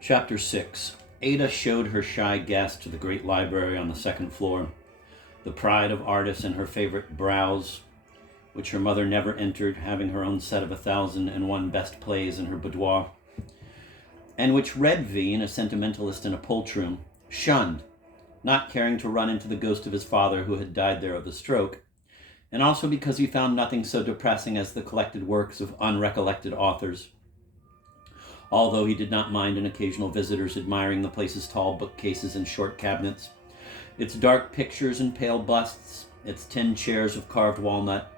Chapter 6. Ada showed her shy guest to the great library on the second floor, the pride of artists and her favorite browse, which her mother never entered, having her own set of 1,001 best plays in her boudoir, and which Redveen, a sentimentalist in a poltroon, shunned, not caring to run into the ghost of his father who had died there of a stroke, and also because he found nothing so depressing as the collected works of unrecollected authors, although he did not mind an occasional visitor's admiring the place's tall bookcases and short cabinets, its dark pictures and pale busts, its 10 chairs of carved walnut,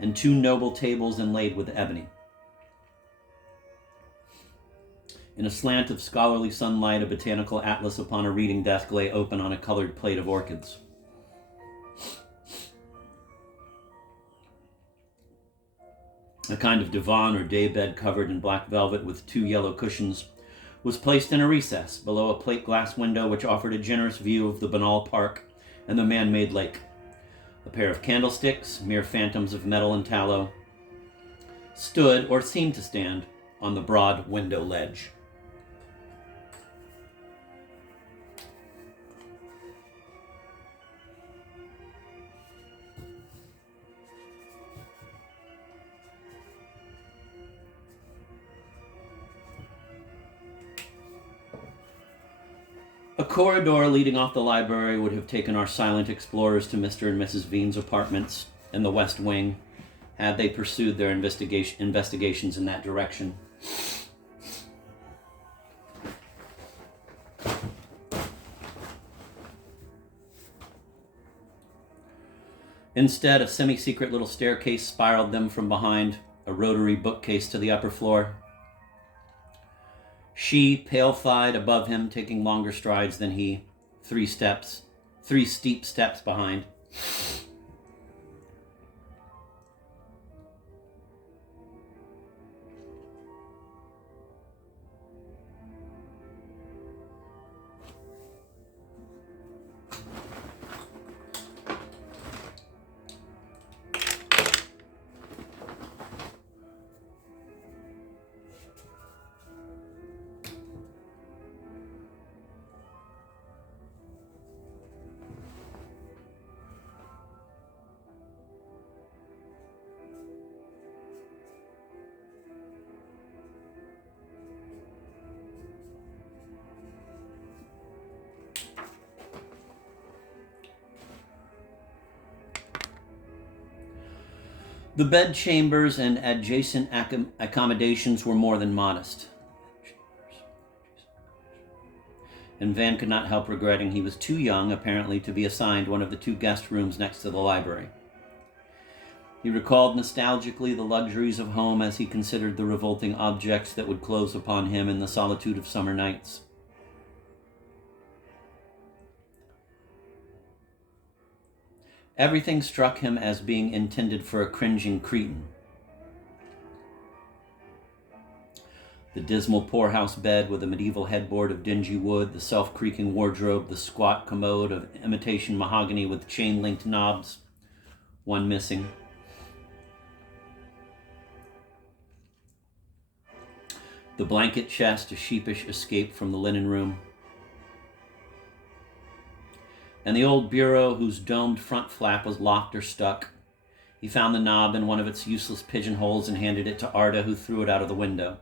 and 2 noble tables inlaid with ebony. In a slant of scholarly sunlight, a botanical atlas upon a reading desk lay open on a colored plate of orchids. A kind of divan or daybed covered in black velvet with 2 yellow cushions was placed in a recess below a plate glass window which offered a generous view of the Banal Park and the man-made lake. A pair of candlesticks, mere phantoms of metal and tallow, stood, or seemed to stand, on the broad window ledge. A corridor leading off the library would have taken our silent explorers to Mr. and Mrs. Veen's apartments in the West Wing, had they pursued their investigations in that direction. Instead, a semi-secret little staircase spiraled them from behind a rotary bookcase to the upper floor. She, pale-thighed above him, taking longer strides than he, 3 steep steps behind. The bedchambers and adjacent accommodations were more than modest, and Van could not help regretting he was too young, apparently, to be assigned one of the 2 guest rooms next to the library. He recalled nostalgically the luxuries of home as he considered the revolting objects that would close upon him in the solitude of summer nights. Everything struck him as being intended for a cringing cretin. The dismal poorhouse bed with a medieval headboard of dingy wood, the self-creaking wardrobe, the squat commode of imitation mahogany with chain-linked knobs, one missing. The blanket chest, a sheepish escape from the linen room. And the old bureau whose domed front flap was locked or stuck. He found the knob in one of its useless pigeonholes and handed it to Arda, who threw it out of the window.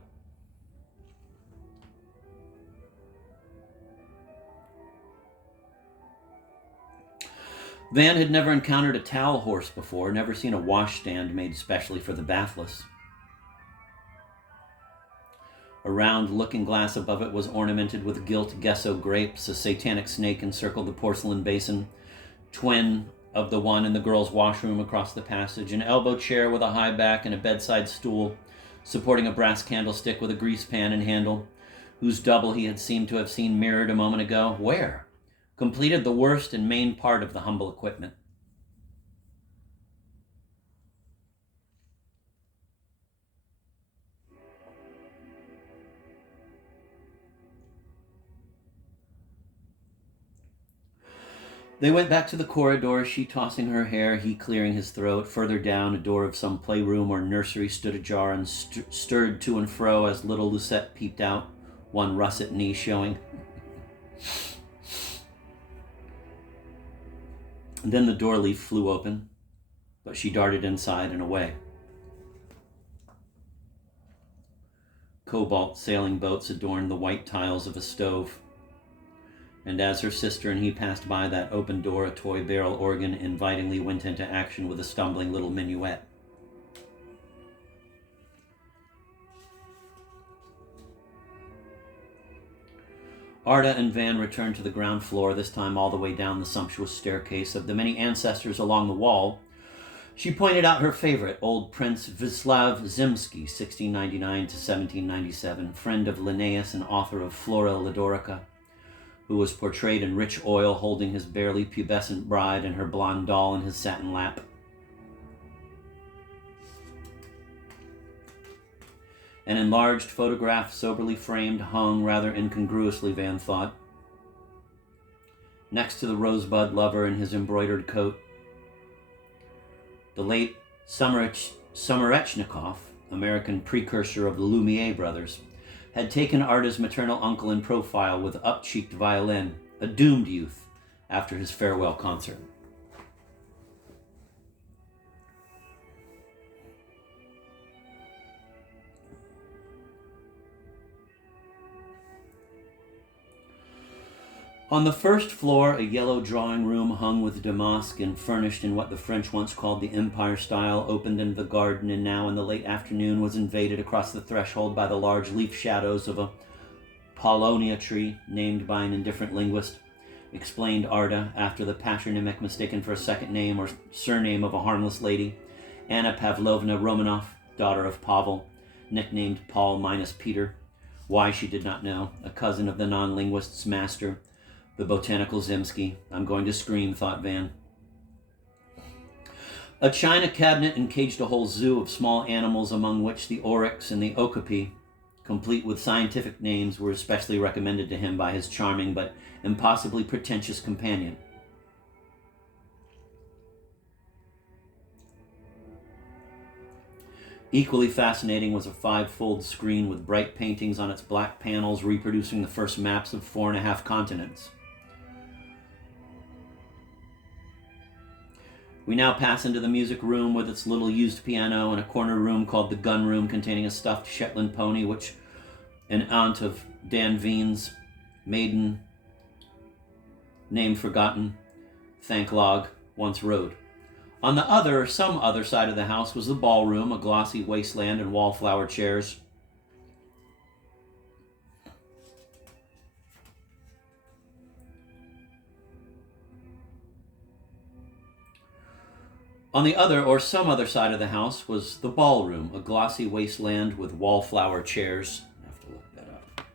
Van had never encountered a towel horse before, never seen a washstand made specially for the bathless. A round looking-glass above it was ornamented with gilt gesso grapes. A satanic snake encircled the porcelain basin, twin of the one in the girls' washroom across the passage. An elbow chair with a high back and a bedside stool, supporting a brass candlestick with a grease pan and handle, whose double he had seemed to have seen mirrored a moment ago. Where? Completed the worst and main part of the humble equipment. They went back to the corridor, she tossing her hair, he clearing his throat. Further down, a door of some playroom or nursery stood ajar and stirred to and fro as little Lucette peeped out, one russet knee showing. Then the door leaf flew open, but she darted inside and away. Cobalt sailing boats adorned the white tiles of a stove, and as her sister and he passed by that open door, a toy barrel organ invitingly went into action with a stumbling little minuet. Arda and Van returned to the ground floor, this time all the way down the sumptuous staircase. Of the many ancestors along the wall, she pointed out her favorite, old Prince Vislav Zimski, 1699 to 1797, friend of Linnaeus and author of Flora Lidorica, who was portrayed in rich oil holding his barely pubescent bride and her blonde doll in his satin lap. An enlarged photograph, soberly framed, hung rather incongruously, Van thought, next to the rosebud lover in his embroidered coat. The late Samarechnikov, American precursor of the Lumiere brothers, had taken Arda's maternal uncle in profile with up-cheeked violin, a doomed youth, after his farewell concert. On the first floor, a yellow drawing room hung with damask and furnished in what the French once called the Empire style opened into the garden, and now in the late afternoon was invaded across the threshold by the large leaf shadows of a paulownia tree named by an indifferent linguist, explained Arda after the patronymic mistaken for a second name or surname of a harmless lady, Anna Pavlovna Romanov, daughter of Pavel, nicknamed Paul minus Peter. Why, she did not know, a cousin of the non-linguist's master, the botanical Zimski. I'm going to scream, thought Van. A china cabinet encaged a whole zoo of small animals, among which the oryx and the okapi, complete with scientific names, were especially recommended to him by his charming but impossibly pretentious companion. Equally fascinating was a five-fold screen with bright paintings on its black panels reproducing the first maps of 4.5 continents. We now pass into the music room with its little used piano and a corner room called the gun room containing a stuffed Shetland pony which an aunt of Dan Veen's, maiden, name forgotten, Thanklog, once rode. On the other, or some other side of the house was the ballroom, a glossy wasteland and wallflower chairs. On the other, or some other side of the house, was the ballroom, a glossy wasteland with wallflower chairs. I have to look that up.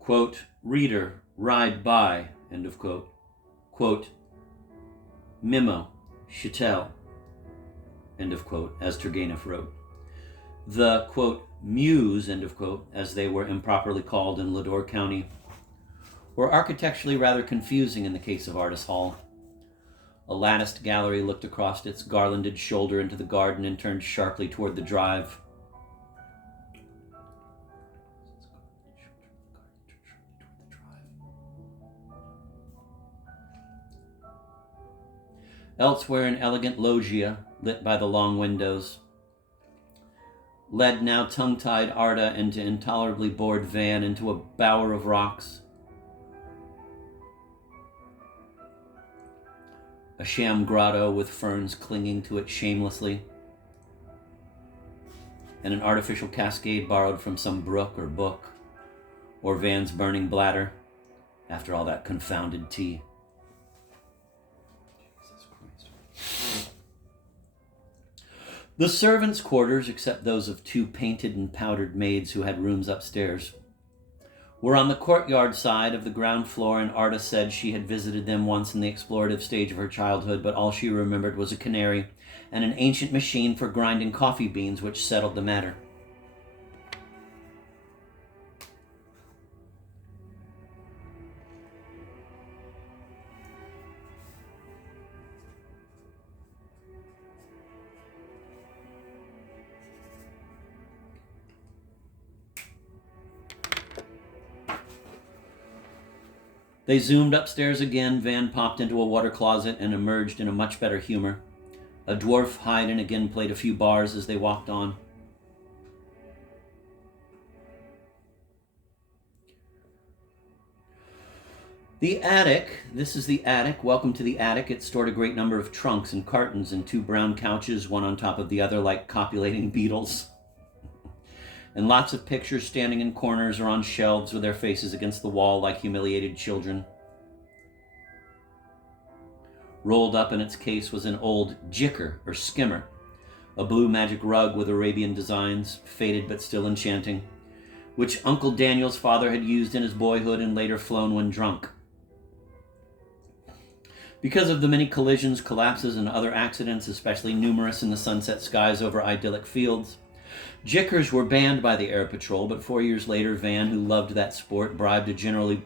Quote, reader, ride by, end of quote. Quote, Mimo, Chattel, end of quote, as Turgenev wrote. The, quote, mews, end of quote, as they were improperly called in Lador County, were architecturally rather confusing in the case of Artis Hall. A latticed gallery looked across its garlanded shoulder into the garden and turned sharply toward the drive. Elsewhere, an elegant loggia, lit by the long windows, led now tongue-tied Arda into intolerably bored Van into a bower of rocks. A sham grotto with ferns clinging to it shamelessly, and an artificial cascade borrowed from some brook or book, or Van's burning bladder, after all that confounded tea. The servants' quarters, except those of two painted and powdered maids who had rooms upstairs, were on the courtyard side of the ground floor, and Arda said she had visited them once in the explorative stage of her childhood, but all she remembered was a canary and an ancient machine for grinding coffee beans, which settled the matter. They zoomed upstairs again. Van popped into a water closet and emerged in a much better humor. A dwarf, Haydn, again played a few bars as they walked on. The attic. This is the attic. Welcome to the attic. It stored a great number of trunks and cartons and 2 brown couches, one on top of the other like copulating beetles. And lots of pictures standing in corners or on shelves with their faces against the wall like humiliated children. Rolled up in its case was an old jicker or skimmer, a blue magic rug with Arabian designs, faded but still enchanting, which Uncle Daniel's father had used in his boyhood and later flown when drunk. Because of the many collisions, collapses, and other accidents, especially numerous in the sunset skies over idyllic fields, jickers were banned by the Air Patrol, but 4 years later, Van, who loved that sport, bribed a generally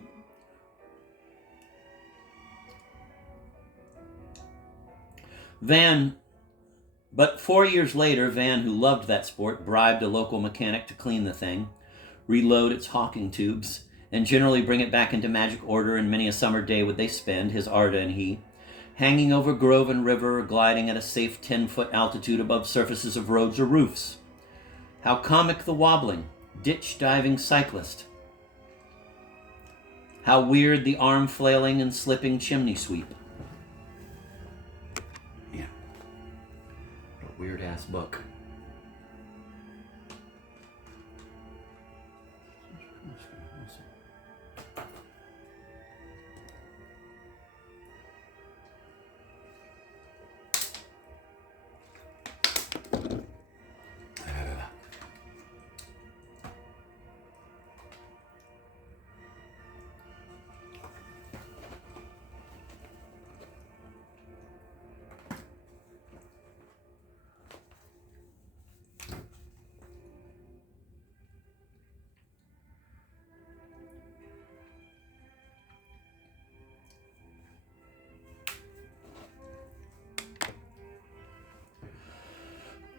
Van, who loved that sport, bribed a local mechanic to clean the thing, reload its hawking tubes, and generally bring it back into magic order, and many a summer day would they spend, his Arda and he, hanging over grove and river or gliding at a safe 10-foot altitude above surfaces of roads or roofs. How comic the wobbling, ditch-diving cyclist. How weird the arm-flailing and slipping chimney sweep. Yeah. What a weird-ass book.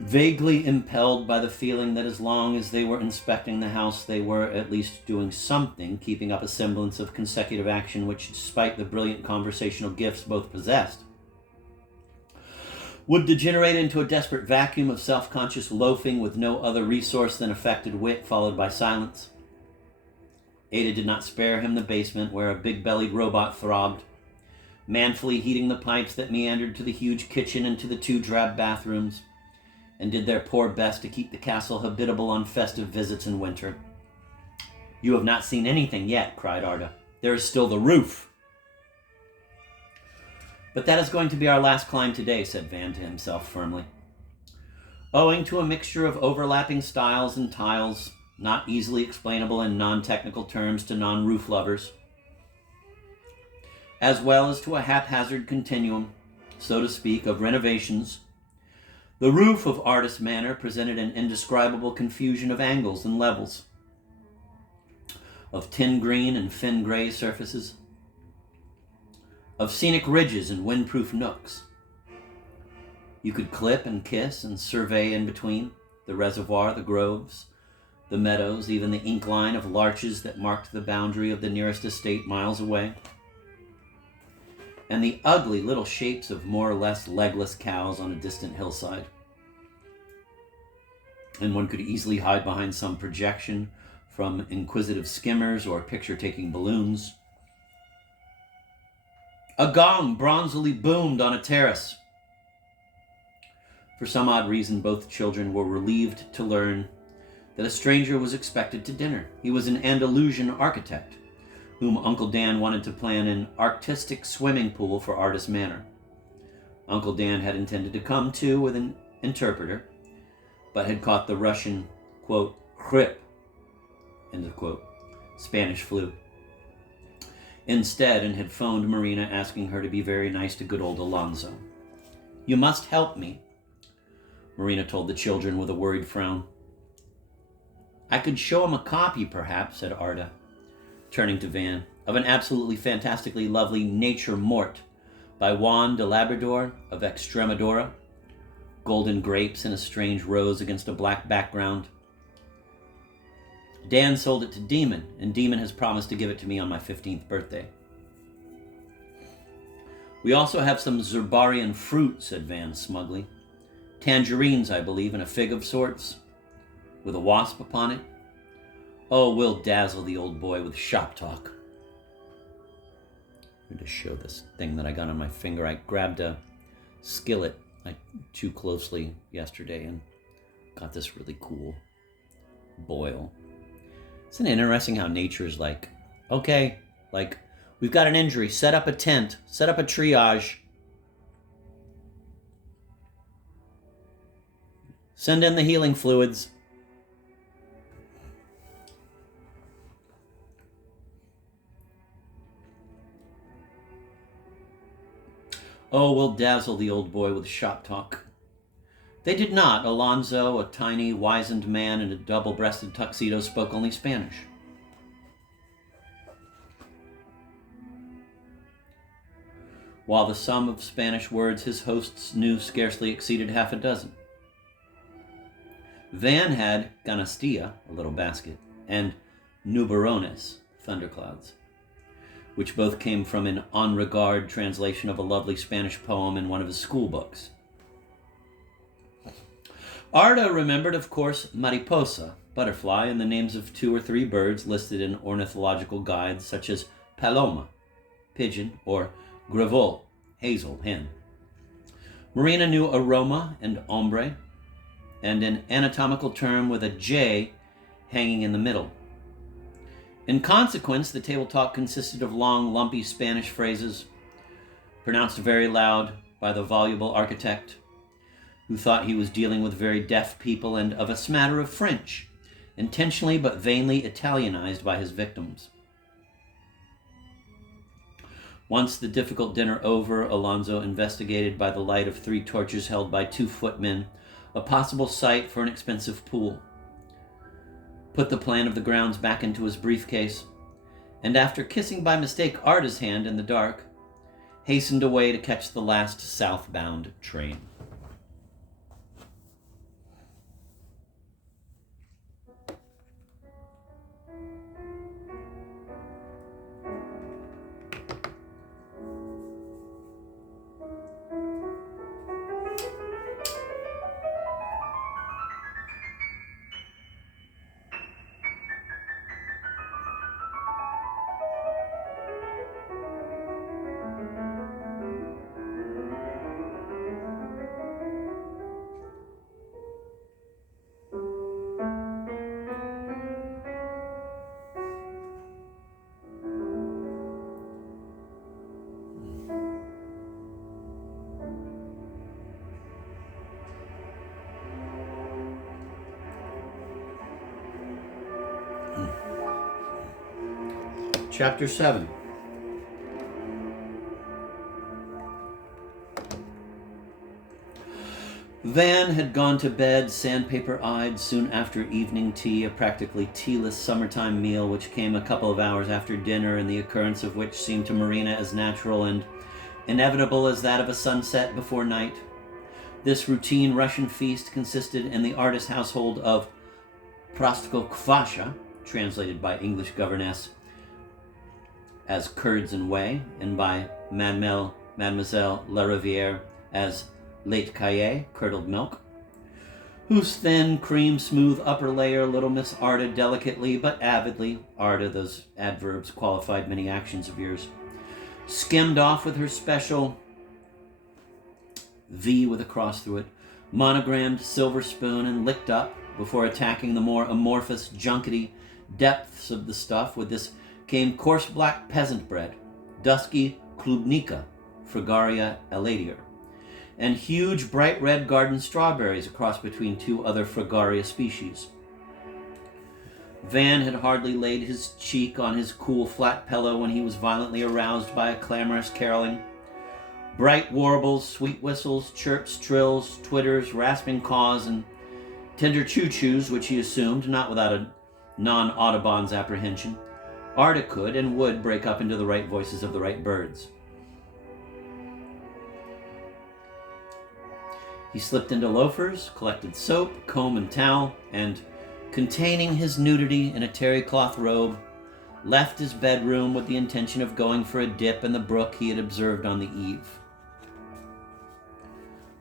Vaguely impelled by the feeling that as long as they were inspecting the house, they were at least doing something, keeping up a semblance of consecutive action which, despite the brilliant conversational gifts both possessed, would degenerate into a desperate vacuum of self-conscious loafing with no other resource than affected wit followed by silence. Ada did not spare him the basement where a big-bellied robot throbbed, manfully heating the pipes that meandered to the huge kitchen and to the 2 drab bathrooms, and did their poor best to keep the castle habitable on festive visits in winter. "You have not seen anything yet," cried Arda. "There is still the roof." "But that is going to be our last climb today," said Van to himself firmly. Owing to a mixture of overlapping styles and tiles, not easily explainable in non-technical terms to non-roof lovers, as well as to a haphazard continuum, so to speak, of renovations, the roof of Artis Manor presented an indescribable confusion of angles and levels, of tin green and fin gray surfaces, of scenic ridges and windproof nooks. You could clip and kiss and survey in between the reservoir, the groves, the meadows, even the ink line of larches that marked the boundary of the nearest estate miles away, and the ugly little shapes of more or less legless cows on a distant hillside. And one could easily hide behind some projection from inquisitive skimmers or picture-taking balloons. A gong bronzily boomed on a terrace. For some odd reason, both children were relieved to learn that a stranger was expected to dinner. He was an Andalusian architect, whom Uncle Dan wanted to plan an artistic swimming pool for Artis Manor. Uncle Dan had intended to come, too, with an interpreter, but had caught the Russian, quote, "grip," end of quote, Spanish flu, instead, and had phoned Marina asking her to be very nice to good old Alonzo. "You must help me," Marina told the children with a worried frown. "I could show him a copy, perhaps," said Arda, turning to Van, "of an absolutely fantastically lovely Nature Mort by Juan de Labrador of Extremadura. Golden grapes in a strange rose against a black background. Dan sold it to Demon, and Demon has promised to give it to me on my 15th birthday." We also have some Zerbarian fruit, said Van smugly. Tangerines, I believe, and a fig of sorts, with a wasp upon it. Oh, we'll dazzle the old boy with shop talk. I'm going to show this thing that I got on my finger. I grabbed a skillet too closely yesterday and got this really cool boil. Isn't it interesting how nature's like, okay, like, we've got an injury, set up a tent, set up a triage. Send in the healing fluids. Oh, we'll dazzle the old boy with shop talk. They did not. Alonzo, a tiny, wizened man in a double-breasted tuxedo, spoke only Spanish. While the sum of Spanish words his hosts knew scarcely exceeded half a dozen. Van had canastilla, a little basket, and nubarones, thunderclouds, which both came from an en regard translation of a lovely Spanish poem in one of his school books. Arda remembered, of course, mariposa, butterfly, and the names of 2 or 3 birds listed in ornithological guides, such as paloma, pigeon, or grevol, hazel, hen. Marina knew aroma and ombre, and an anatomical term with a J hanging in the middle. In consequence, the table talk consisted of long, lumpy Spanish phrases, pronounced very loud by the voluble architect, who thought he was dealing with very deaf people, and of a smatter of French, intentionally but vainly Italianized by his victims. Once the difficult dinner over, Alonzo investigated by the light of 3 torches held by 2 footmen a possible site for an expensive pool, put the plan of the grounds back into his briefcase, and after kissing by mistake Arda's hand in the dark, hastened away to catch the last southbound train. Chapter 7. Van had gone to bed, sandpaper-eyed, soon after evening tea, a practically tealess summertime meal which came a couple of hours after dinner, and the occurrence of which seemed to Marina as natural and inevitable as that of a sunset before night. This routine Russian feast consisted in the artist's household of prostokvasha, translated by English governess as curds and whey, and by Mademoiselle Lariviere as lait caillé, curdled milk, whose thin, cream-smooth upper layer little Miss Arda delicately but avidly, Arda, those adverbs qualified many actions of yours, skimmed off with her special V with a cross through it, monogrammed silver spoon, and licked up before attacking the more amorphous, junkety depths of the stuff. With this came coarse black peasant bread, dusky klubnika, Fragaria elatior, and huge bright red garden strawberries, a cross between 2 other Fragaria species. Van had hardly laid his cheek on his cool flat pillow when he was violently aroused by a clamorous caroling. Bright warbles, sweet whistles, chirps, trills, twitters, rasping caws, and tender choo-choos, which he assumed, not without a non-Audubon's apprehension, Arda could and would break up into the right voices of the right birds. He slipped into loafers, collected soap, comb, and towel, and, containing his nudity in a terry cloth robe, left his bedroom with the intention of going for a dip in the brook he had observed on the eve.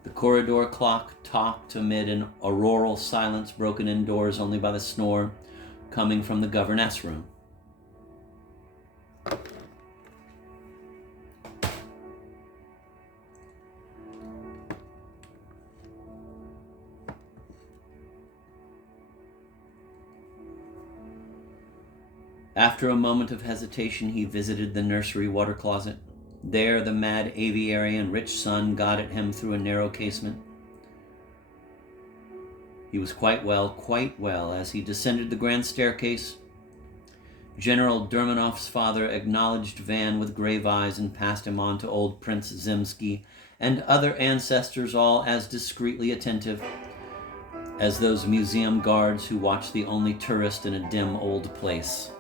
The corridor clock talked amid an auroral silence broken indoors only by the snore coming from the governess room. After a moment of hesitation, he visited the nursery water closet. There, the mad aviary and rich sun got at him through a narrow casement. He was quite well. As he descended the grand staircase, General Dermanov's father acknowledged Van with grave eyes and passed him on to old Prince Zemsky and other ancestors, all as discreetly attentive as those museum guards who watch the only tourist in a dim old place.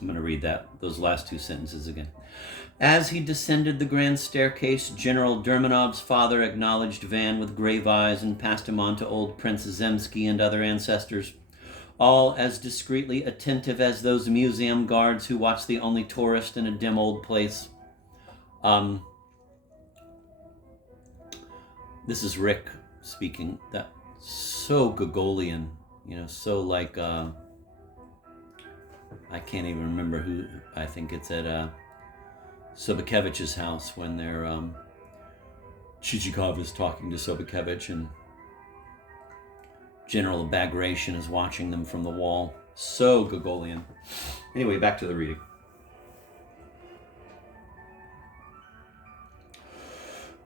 I'm going to read those last two sentences again. As he descended the grand staircase, General Dermanov's father acknowledged Van with grave eyes and passed him on to old Prince Zemsky and other ancestors, all as discreetly attentive as those museum guards who watch the only tourist in a dim old place. This is Rick speaking. That so Gogolian, so like I can't even remember who. I think it's at Sobokevich's house when they're Chichikov is talking to Sobakevich and General Bagration is watching them from the wall. So Gogolian. Anyway, back to the reading.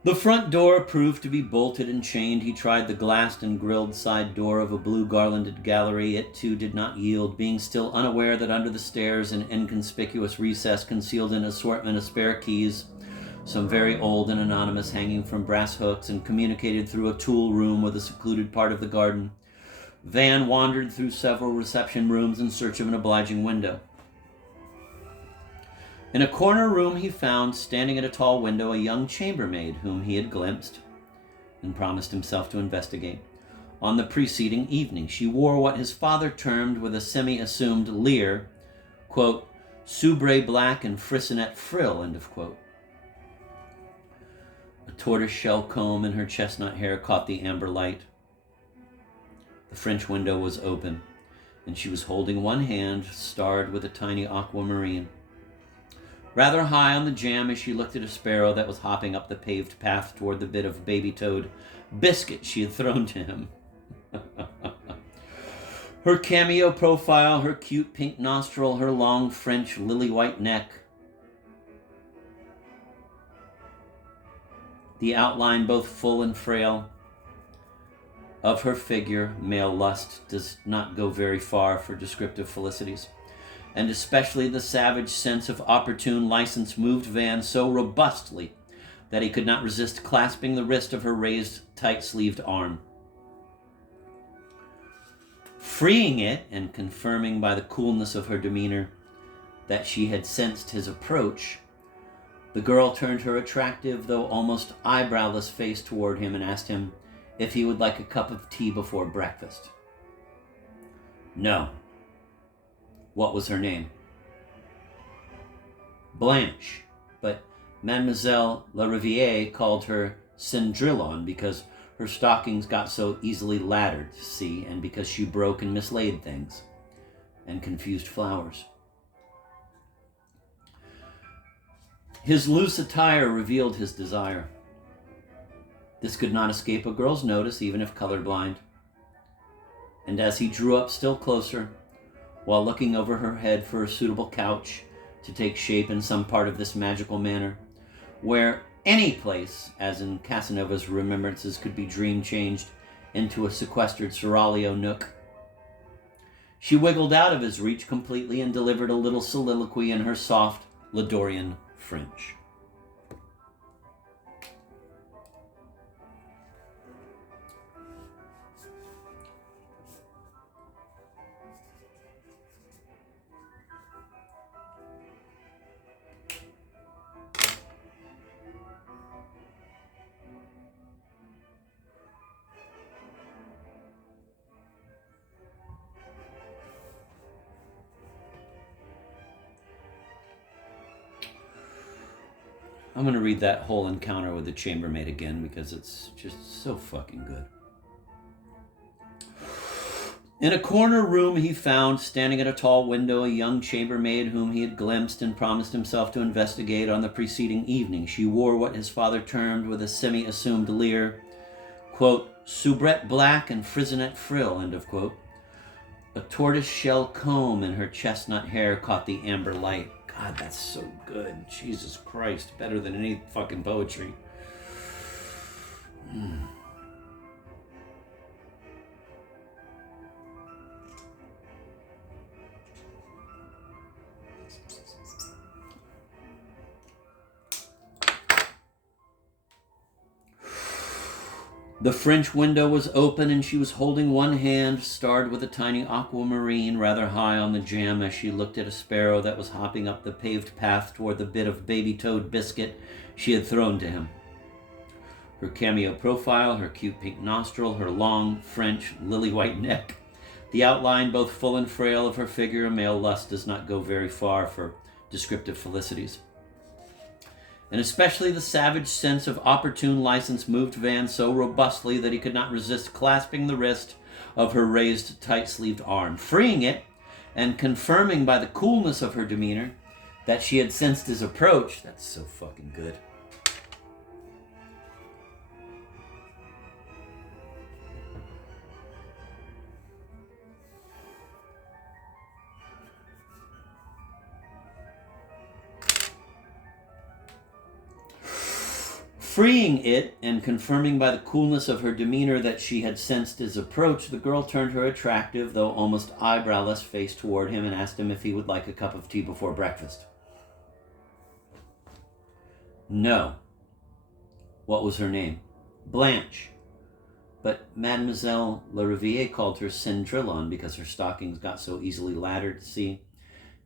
The front door proved to be bolted and chained. He tried the glassed and grilled side door of a blue garlanded gallery. It too did not yield, being still unaware that under the stairs an inconspicuous recess concealed an assortment of spare keys, some very old and anonymous, hanging from brass hooks, and communicated through a tool room with a secluded part of the garden. Van wandered through several reception rooms in search of an obliging window. In a corner room he found, standing at a tall window, a young chambermaid whom he had glimpsed and promised himself to investigate. On the preceding evening, she wore what his father termed with a semi-assumed leer, quote, soubré black and frissonette frill, end of quote. A tortoise-shell comb in her chestnut hair caught the amber light. The French window was open, and she was holding one hand starred with a tiny aquamarine. Rather high on the jamb as she looked at a sparrow that was hopping up the paved path toward the bit of baby-toed biscuit she had thrown to him. Her cameo profile, her cute pink nostril, her long French lily-white neck. The outline, both full and frail, of her figure, male lust does not go very far for descriptive felicities. And especially the savage sense of opportune license moved Van so robustly that he could not resist clasping the wrist of her raised, tight-sleeved arm. Freeing it and confirming by the coolness of her demeanor that she had sensed his approach, the girl turned her attractive, though almost eyebrowless face toward him and asked him if he would like a cup of tea before breakfast. No. What was her name? Blanche, but Mademoiselle Lariviere called her Cendrillon because her stockings got so easily laddered, see, and because she broke and mislaid things and confused flowers. His loose attire revealed his desire. This could not escape a girl's notice, even if colorblind. And as he drew up still closer, while looking over her head for a suitable couch to take shape in some part of this magical manor, where any place, as in Casanova's remembrances, could be dream-changed into a sequestered seraglio nook. She wiggled out of his reach completely and delivered a little soliloquy in her soft Lodorian French. I'm going to read that whole encounter with the chambermaid again because it's just so fucking good. In a corner room he found, standing at a tall window, a young chambermaid whom he had glimpsed and promised himself to investigate on the preceding evening. She wore what his father termed with a semi-assumed leer, quote, soubrette black and frisonette frill, end of quote. A tortoise-shell comb in her chestnut hair caught the amber light. God, that's so good. Jesus Christ, better than any fucking poetry. The French window was open and she was holding one hand starred with a tiny aquamarine rather high on the jamb as she looked at a sparrow that was hopping up the paved path toward the bit of baby toad biscuit she had thrown to him. Her cameo profile, her cute pink nostril, her long French lily-white neck, the outline both full and frail of her figure. Male lust does not go very far for descriptive felicities. And especially the savage sense of opportune license moved Van so robustly that he could not resist clasping the wrist of her raised, tight-sleeved arm, freeing it, and confirming by the coolness of her demeanor that she had sensed his approach. That's so fucking good. Freeing it and confirming by the coolness of her demeanor that she had sensed his approach, the girl turned her attractive, though almost eyebrowless, face toward him and asked him if he would like a cup of tea before breakfast. No. What was her name? Blanche. But Mademoiselle Lariviere called her Cendrillon because her stockings got so easily laddered, see,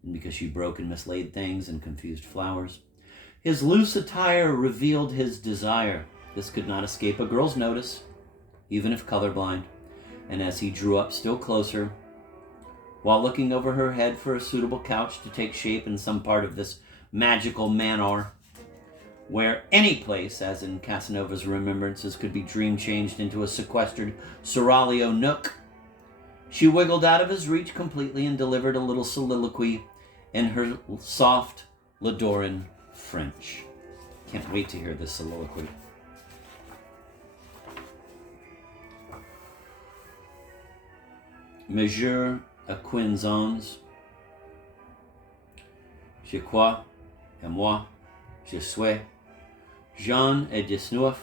and because she broke and mislaid things and confused flowers. His loose attire revealed his desire. This could not escape a girl's notice, even if colorblind, and as he drew up still closer, while looking over her head for a suitable couch to take shape in some part of this magical manor, where any place, as in Casanova's remembrances, could be dream-changed into a sequestered seraglio nook, she wiggled out of his reach completely and delivered a little soliloquy in her soft Lodorian French. Can't wait to hear this soliloquy. Monsieur à Quinzons, je crois, et moi, je suis. Jean est 19.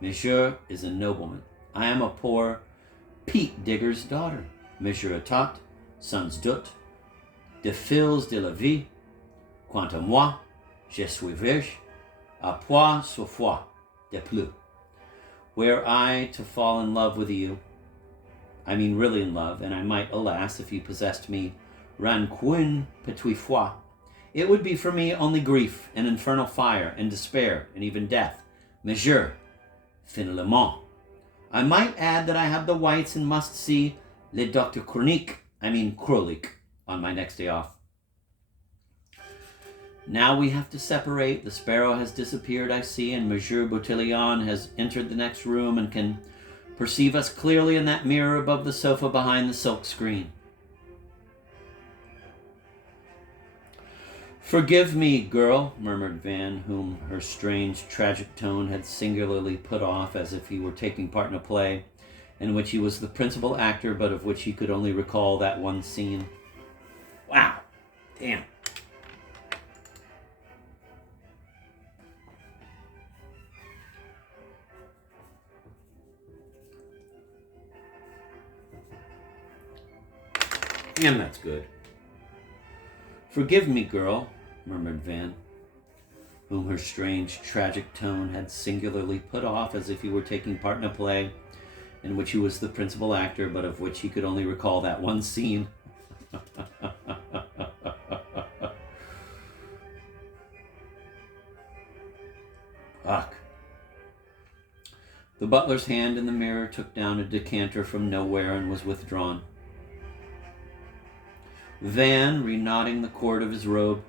Monsieur is a nobleman. I am a poor peat digger's daughter. Monsieur Atat, sans doute, des fils de la vie. Quant à moi, je suis vierge, à point sur foi, de plus. Were I to fall in love with you, I mean really in love, and I might, alas, if you possessed me, rancune petit foi, it would be for me only grief and infernal fire and despair and even death. Monsieur, finalement. I might add that I have the whites and must see le Dr. Krolik, on my next day off. Now we have to separate. The sparrow has disappeared, I see, and Monsieur Boutilion has entered the next room and can perceive us clearly in that mirror above the sofa behind the silk screen. Forgive me, girl, murmured Van, whom her strange, tragic tone had singularly put off, as if he were taking part in a play in which he was the principal actor, but of which he could only recall that one scene. Wow. Damn. And that's good. Forgive me, girl, murmured Van, whom her strange, tragic tone had singularly put off, as if he were taking part in a play in which he was the principal actor, but of which he could only recall that one scene. Fuck. The butler's hand in the mirror took down a decanter from nowhere and was withdrawn. Van, reknotting the cord of his robe,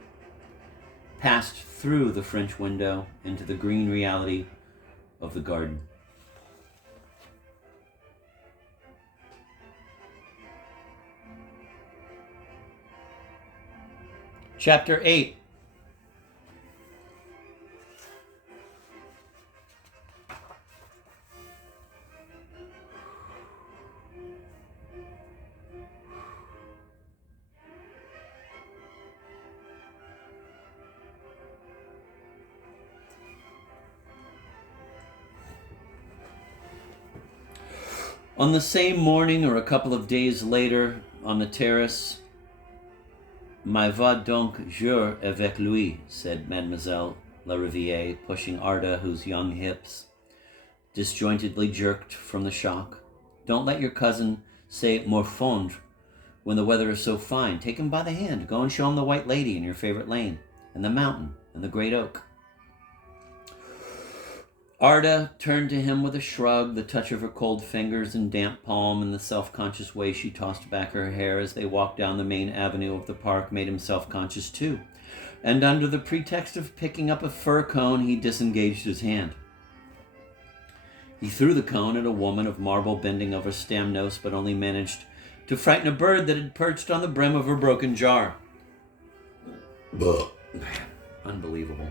passed through the French window into the green reality of the garden. Chapter 8. On the same morning or a couple of days later, on the terrace, "Mais va donc jouer avec lui," said Mademoiselle Lariviere, pushing Arda, whose young hips disjointedly jerked from the shock. "Don't let your cousin say morfondre when the weather is so fine. Take him by the hand. Go and show him the White Lady in your favorite lane, and the mountain, and the great oak." Arda turned to him with a shrug, the touch of her cold fingers and damp palm, and the self-conscious way she tossed back her hair as they walked down the main avenue of the park made him self-conscious too. And under the pretext of picking up a fir cone, he disengaged his hand. He threw the cone at a woman of marble bending over Stamnos, but only managed to frighten a bird that had perched on the brim of her broken jar. Unbelievable.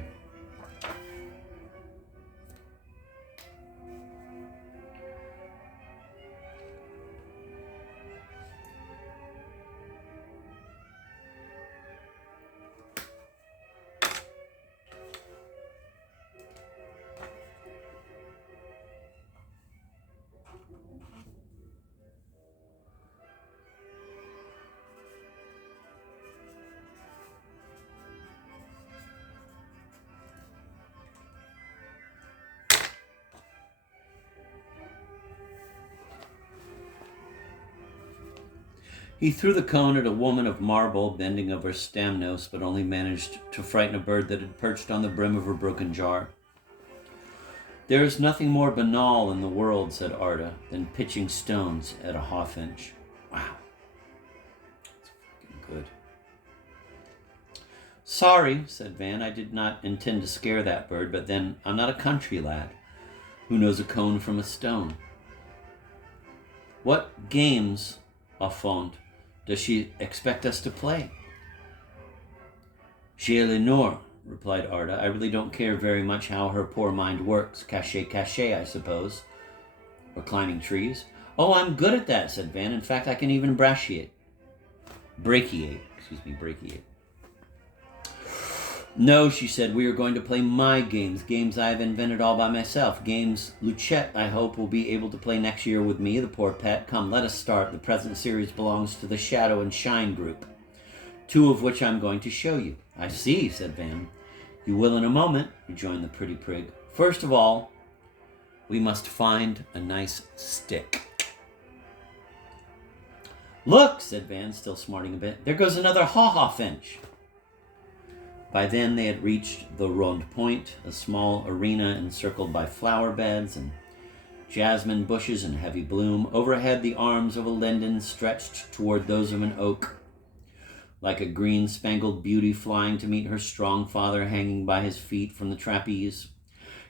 He threw the cone at a woman of marble bending over Stamnos, but only managed to frighten a bird that had perched on the brim of her broken jar. "There is nothing more banal in the world," said Arda, "than pitching stones at a hawfinch." Wow. That's fucking good. "Sorry," said Van, "I did not intend to scare that bird, but then I'm not a country lad who knows a cone from a stone. What games, au fond, does she expect us to play?" "J'ai Lenore," replied Arda. "I really don't care very much how her poor mind works. Caché, I suppose. Or climbing trees." "Oh, I'm good at that," said Van. "In fact, I can even brachiate. Brachiate. "No," she said, "we are going to play my games I've invented all by myself. Games Luchette, I hope, will be able to play next year with me, the poor pet. Come, let us start. The present series belongs to the Shadow and Shine group, two of which I'm going to show you." "I see," said Van. "You will in a moment," rejoined the pretty prig. "First of all, we must find a nice stick." "Look," said Van, still smarting a bit. "There goes another haw-haw-finch." By then they had reached the Ronde Point, a small arena encircled by flower beds and jasmine bushes in heavy bloom. Overhead, the arms of a linden stretched toward those of an oak, like a green-spangled beauty flying to meet her strong father hanging by his feet from the trapeze.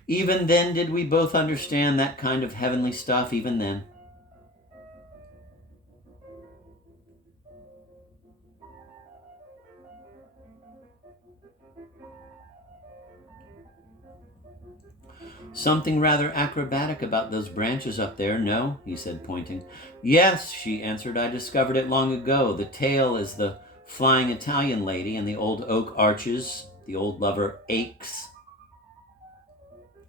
Even then did we both understand that kind of heavenly stuff, even then. "Something rather acrobatic about those branches up there, no?" he said, pointing. "Yes," she answered. "I discovered it long ago. The tail is the flying Italian lady, and the old oak arches. The old lover aches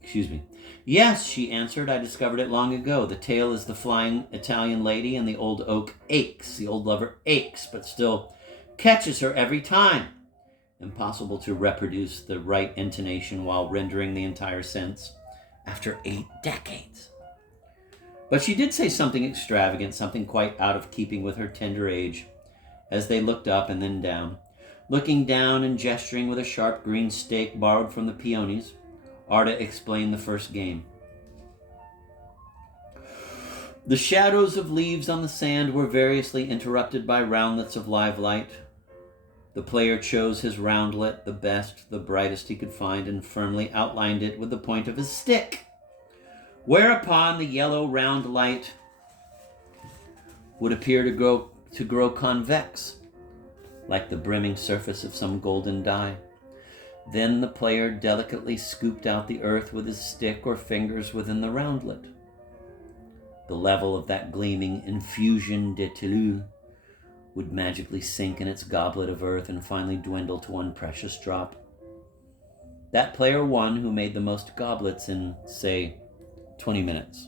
Excuse me. Yes, she answered. I discovered it long ago. The tale is the flying Italian lady, and the old oak aches. The old lover aches, but still catches her every time. Impossible to reproduce the right intonation while rendering the entire sense after 8 decades. But she did say something extravagant, something quite out of keeping with her tender age, as they looked up and then down. Looking down and gesturing with a sharp green stake borrowed from the peonies, Arda explained the first game. The shadows of leaves on the sand were variously interrupted by roundlets of live light. The player chose his roundlet, the best, the brightest he could find, and firmly outlined it with the point of his stick, whereupon the yellow round light would appear to grow convex, like the brimming surface of some golden dye. Then the player delicately scooped out the earth with his stick or fingers within the roundlet. The level of that gleaming infusion de Toulouse would magically sink in its goblet of earth and finally dwindle to one precious drop. That player won who made the most goblets in, say, 20 minutes.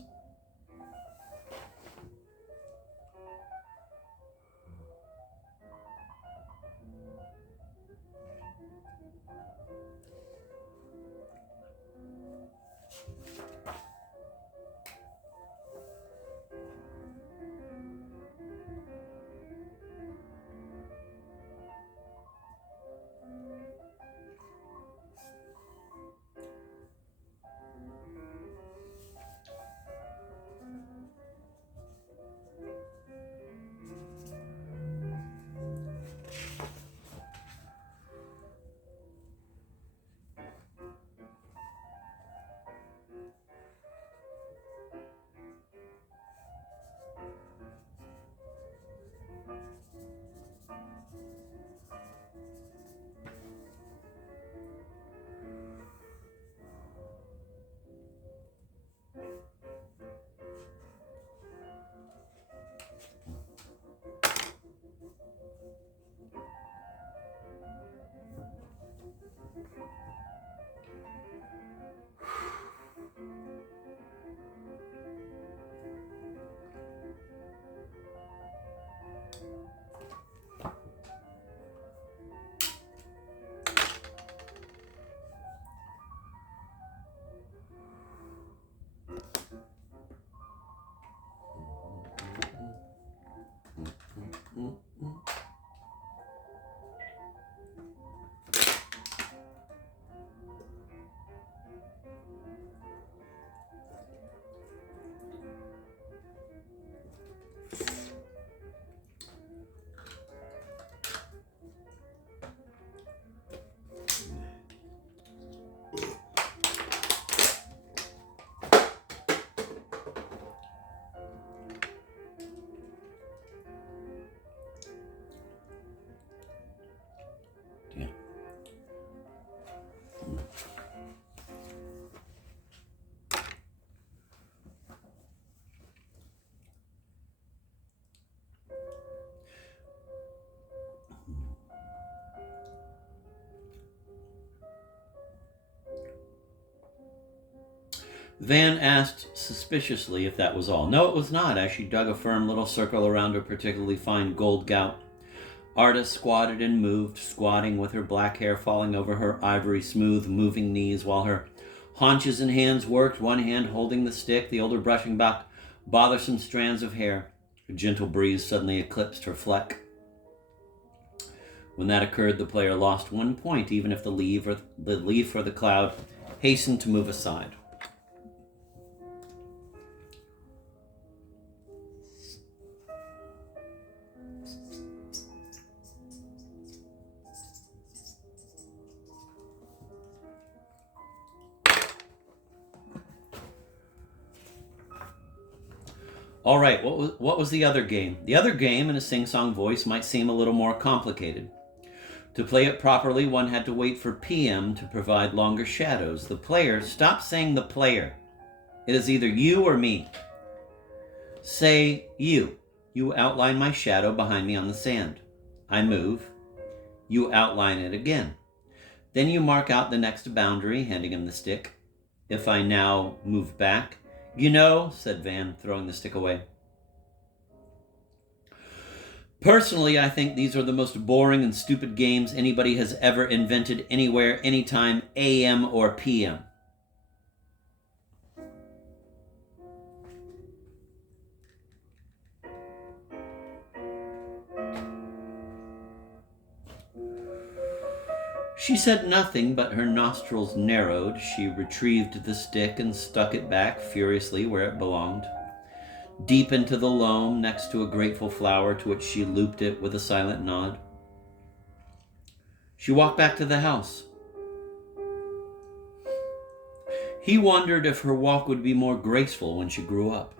Van asked suspiciously if that was all. No, it was not, as she dug a firm little circle around her particularly fine gold gout. Arda squatted and moved, squatting with her black hair falling over her ivory smooth moving knees while her haunches and hands worked, one hand holding the stick, the other brushing back bothersome strands of hair. A gentle breeze suddenly eclipsed her fleck. When that occurred, the player lost 1 point, even if the leaf or the cloud hastened to move aside. All right, what was the other game? The other game, in a sing-song voice, might seem a little more complicated. To play it properly, one had to wait for PM to provide longer shadows. The player, stop saying the player. It is either you or me. Say you. You outline my shadow behind me on the sand. I move. You outline it again. Then you mark out the next boundary, handing him the stick. if I now move back? You know, said Van, throwing the stick away. Personally, I think these are the most boring and stupid games anybody has ever invented anywhere, anytime, AM or PM. She said nothing, but her nostrils narrowed. She retrieved the stick and stuck it back furiously where it belonged, deep into the loam next to a grateful flower, to which she looped it with a silent nod. She walked back to the house. He wondered if her walk would be more graceful when she grew up.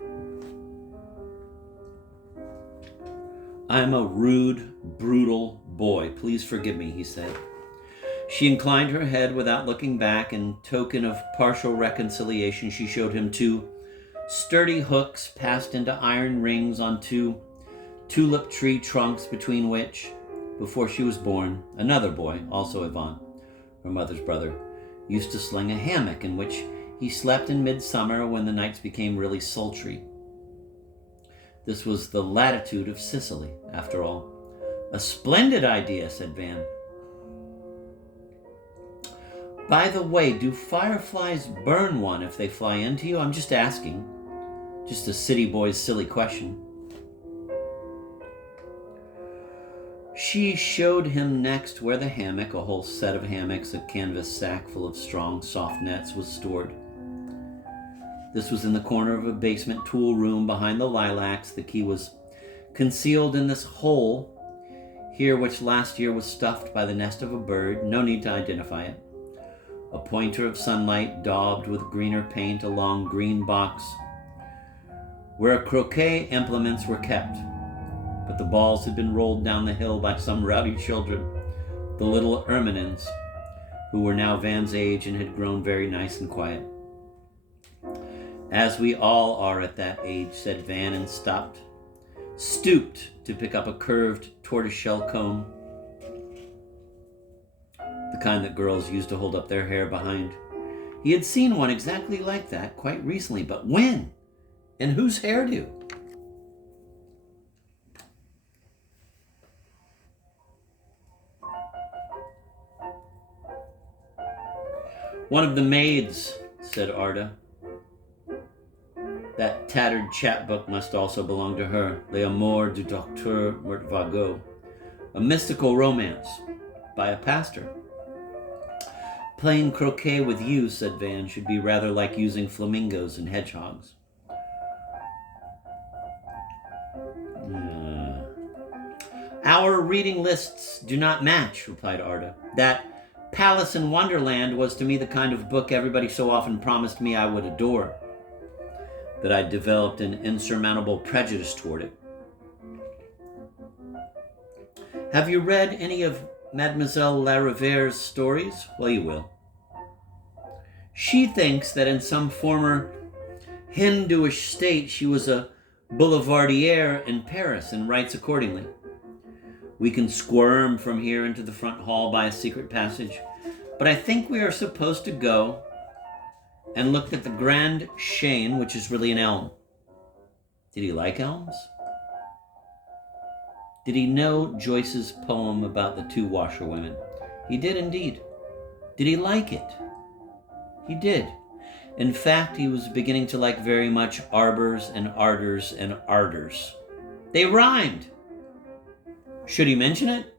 I'm a rude, brutal boy. Please forgive me, he said. She inclined her head without looking back. In token of partial reconciliation, she showed him 2 sturdy hooks passed into iron rings on 2 tulip tree trunks, between which, before she was born, another boy, also Ivan, her mother's brother, used to sling a hammock in which he slept in midsummer when the nights became really sultry. This was the latitude of Sicily, after all. A splendid idea, said Van. By the way, do fireflies burn one if they fly into you? I'm just asking. Just a city boy's silly question. She showed him next where the hammock, a whole set of hammocks, a canvas sack full of strong, soft nets, was stored. This was in the corner of a basement tool room behind the lilacs. The key was concealed in this hole here, which last year was stuffed by the nest of a bird. No need to identify it. A pointer of sunlight daubed with greener paint, a long green box where croquet implements were kept. But the balls had been rolled down the hill by some rowdy children, the little Erminins, who were now Van's age and had grown very nice and quiet. As we all are at that age, said Van, and stooped to pick up a curved tortoiseshell comb, the kind that girls used to hold up their hair behind. He had seen one exactly like that quite recently, but when? And whose hairdo? One of the maids, said Arda. That tattered chapbook must also belong to her. Les Amours du Docteur Mortvagot. A mystical romance by a pastor. Playing croquet with you, said Van, should be rather like using flamingos and hedgehogs. Our reading lists do not match, replied Arda. That Palace in Wonderland was to me the kind of book everybody so often promised me I would adore, that I developed an insurmountable prejudice toward it. Have you read any of Mademoiselle Larivière's stories? Well, you will. She thinks that in some former Hinduish state she was a boulevardière in Paris and writes accordingly. We can squirm from here into the front hall by a secret passage, but I think we are supposed to go and look at the Grand Chêne, which is really an elm. Did he like elms? Did he know Joyce's poem about the 2 washerwomen? He did indeed. Did he like it? He did. In fact, he was beginning to like very much arbors and ardors and ardors. They rhymed. Should he mention it?